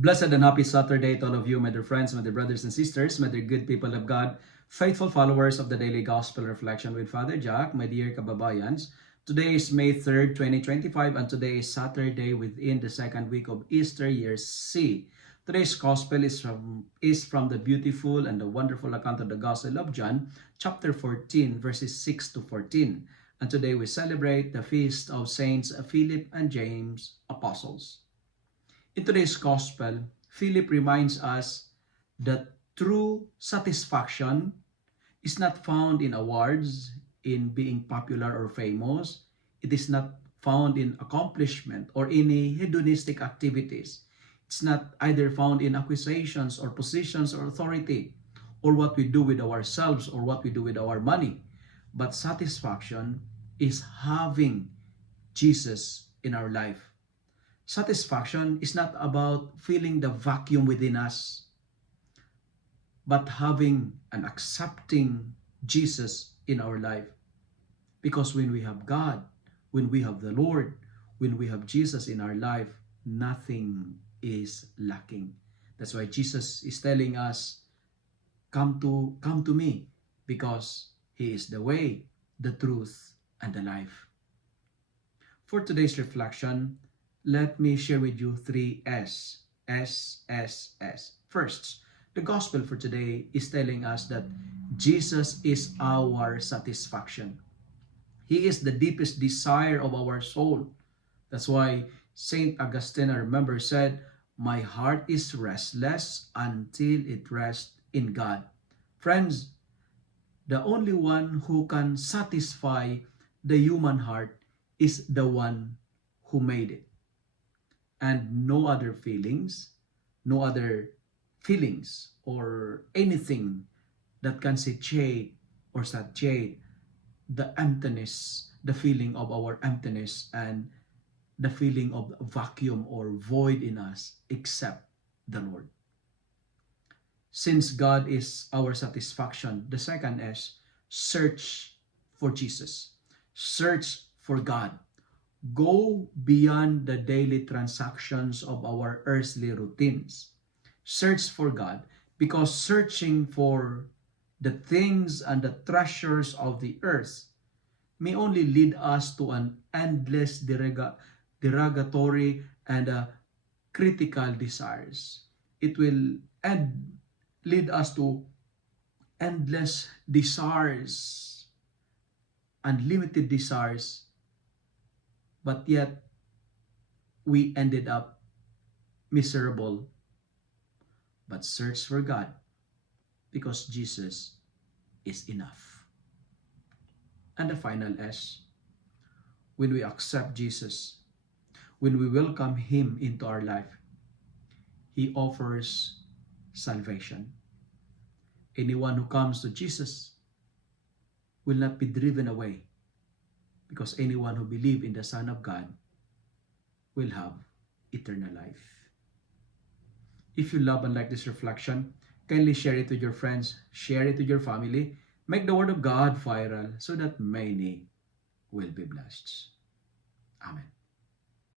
Blessed and happy Saturday to all of you, my dear friends, my dear brothers and sisters, my dear good people of God, faithful followers of the Daily Gospel Reflection with Father Jack, my dear kababayans. Today is May 3rd, 2025, and today is Saturday within the second week of Easter year C. Today's Gospel is from the beautiful and the wonderful account of the Gospel of John, chapter 14, verses 6 to 14. And today we celebrate the feast of Saints Philip and James, Apostles. In today's Gospel, Philip reminds us that true satisfaction is not found in awards, in being popular or famous. It is not found in accomplishment or any hedonistic activities. It's not either found in acquisitions or positions or authority or what we do with ourselves or what we do with our money. But satisfaction is having Jesus in our life. Satisfaction is not about filling the vacuum within us, but having and accepting Jesus in our life. Because when we have God, when we have the Lord, when we have Jesus in our life, nothing is lacking. That's why Jesus is telling us, come to me, because He is the way, the truth, and the life. For today's reflection, let me share with you 3 S. S, S, S. First, the gospel for today is telling us that Jesus is our satisfaction. He is the deepest desire of our soul. That's why Saint Augustine, I remember, said, "My heart is restless until it rests in God." Friends, the only one who can satisfy the human heart is the one who made it. And no other feelings or anything that can satiate the emptiness, the feeling of our emptiness and the feeling of vacuum or void in us except the Lord. Since God is our satisfaction, the second is search for Jesus. Search for God. Go beyond the daily transactions of our earthly routines. Search for God, because searching for the things and the treasures of the earth may only lead us to an endless derogatory and critical desires. It will lead us to endless desires, unlimited desires, but yet we ended up miserable. But search for God, because Jesus is enough. And the final S, when we accept Jesus, when we welcome Him into our life, He offers salvation. Anyone who comes to Jesus will not be driven away, because anyone who believes in the Son of God will have eternal life. If you love and like this reflection, kindly share it with your friends, share it with your family, make the Word of God viral so that many will be blessed. Amen.